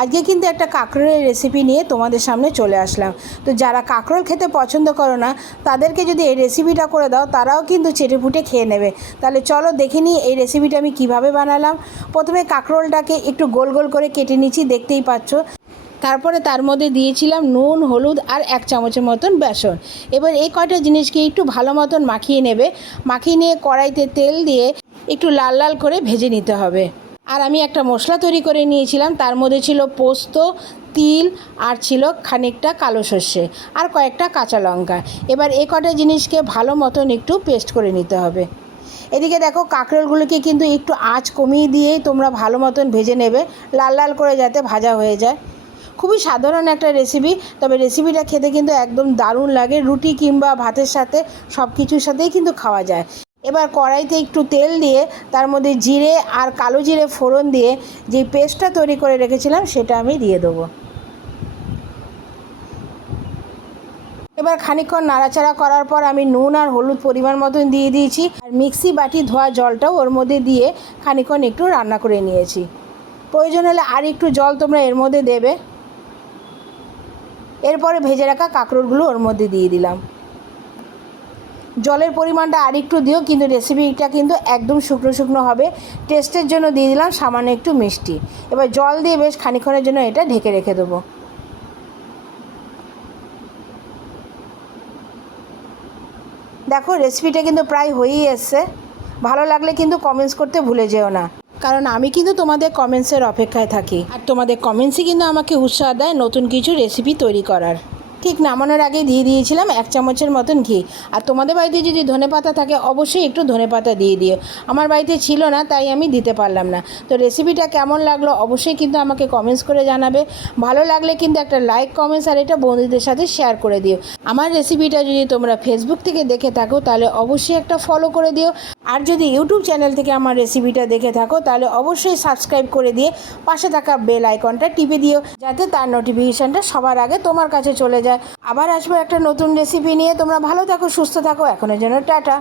আজকে কিন্তু একটা কাঁকরোলের রেসিপি নিয়ে তোমাদের সামনে চলে আসলাম। তো যারা কাঁকরোল খেতে পছন্দ করো না তাদেরকে যদি এই রেসিপিটা করে দাও তারাও কিন্তু চেটেপুটে খেয়ে নেবে। তাহলে চলো দেখে নিই এই রেসিপিটা আমি কিভাবে বানালাম। প্রথমে কাঁকরোলটাকে একটু গোল গোল করে কেটে নিচ্ছি, দেখতেই পাচ্ছ। তারপরে তার মধ্যে দিয়েছিলাম নুন, হলুদ আর 1 চামচের মতন বেসন। এবার এই কয়টা জিনিসকে একটু ভালো মতন মাখিয়ে নেবে। মাখিয়ে নিয়ে কড়াইতে তেল দিয়ে একটু লাল লাল করে ভেজে নিতে হবে। আর আমি একটা মশলা তৈরি করে নিয়েছিলাম, তার মধ্যে ছিল পোস্ত, তিল আর ছিল খানিকটা কালো সর্ষে আর কয়েকটা কাঁচা লঙ্কা। এবার এই কটা জিনিসকে ভালো মতন একটু পেস্ট করে নিতে হবে। এদিকে দেখো কাঁকরোলগুলোকে কিন্তু একটু আঁচ কমিয়ে দিয়েই তোমরা ভালো মতন ভেজে নেবে, লাল লাল করে যাতে ভাজা হয়ে যায়। খুবই সাধারণ একটা রেসিপি, তবে রেসিপিটা খেতে কিন্তু একদম দারুণ লাগে। রুটি কিংবা ভাতের সাথে সব কিছুর সাথেই কিন্তু খাওয়া যায়। এবার কড়াইতে একটু তেল দিয়ে তার মধ্যে জিরে আর কালো জিরে ফোড়ন দিয়ে যে পেস্টটা তৈরি করে রেখেছিলাম সেটা আমি দিয়ে দেবো। এবার খানিকক্ষণ নাড়াচাড়া করার পর আমি নুন আর হলুদ পরিমাণ মতন দিয়ে দিয়েছি, আর মিক্সি বাটি ধোয়া জলটাও ওর মধ্যে দিয়ে খানিকক্ষণ একটু রান্না করে নিয়েছি। প্রয়োজন হলে আর একটু জল তোমরা এর মধ্যে দেবে। এরপরে ভেজে রাখা কাঁকরোলগুলো ওর মধ্যে দিয়ে দিলাম। জলের পরিমাণটা আর একটু দিও, কিন্তু রেসিপিটা কিন্তু একদম শুকনো শুকনো হবে। টেস্টের জন্য দিয়ে দিলাম সামান্য একটু মিষ্টি। এবার জল দিয়ে বেশ খানিকক্ষণের জন্য এটা ঢেকে রেখে দেবো। দেখো রেসিপিটা কিন্তু প্রায় হয়েই এসছে। ভালো লাগলে কিন্তু কমেন্টস করতে ভুলে যেও না, কারণ আমি কিন্তু তোমাদের কমেন্টসের অপেক্ষায় থাকি। আর তোমাদের কমেন্টসই কিন্তু আমাকে উৎসাহ দেয় নতুন কিছু রেসিপি তৈরি করার। ঠিক নামানোর আগে দিয়ে দিয়েছিলাম 1 চামচের মতন ঘি। আর তোমাদের বাড়িতে যদি ধনেপাতা থাকে অবশ্যই একটু ধনেপাতা দিয়ে দিও। আমার বাড়িতে ছিল না তাই আমি দিতে পারলাম না। তো রেসিপিটা কেমন লাগলো অবশ্যই কিন্তু আমাকে কমেন্টস করে জানাবে। ভালো লাগলে কিন্তু একটা লাইক, কমেন্টস আর এটা বন্ধুদের সাথে শেয়ার করে দিও। আমার রেসিপিটা যদি তোমরা ফেসবুক থেকে দেখে থাকো তাহলে অবশ্যই একটা ফলো করে দিও। আর যদি ইউটিউব চ্যানেল থেকে আমার রেসিপিটা দেখে থাকো তাহলে অবশ্যই সাবস্ক্রাইব করে দিয়ে পাশে থাকা বেল আইকনটা টিপে দিও, যাতে তার নোটিফিকেশানটা সবার আগে তোমার কাছে চলে যায়। আবার আসবো একটা নতুন রেসিপি নিয়ে। তোমরা ভালো থাকো, সুস্থ থাকো। এখনের জন্য টাটা।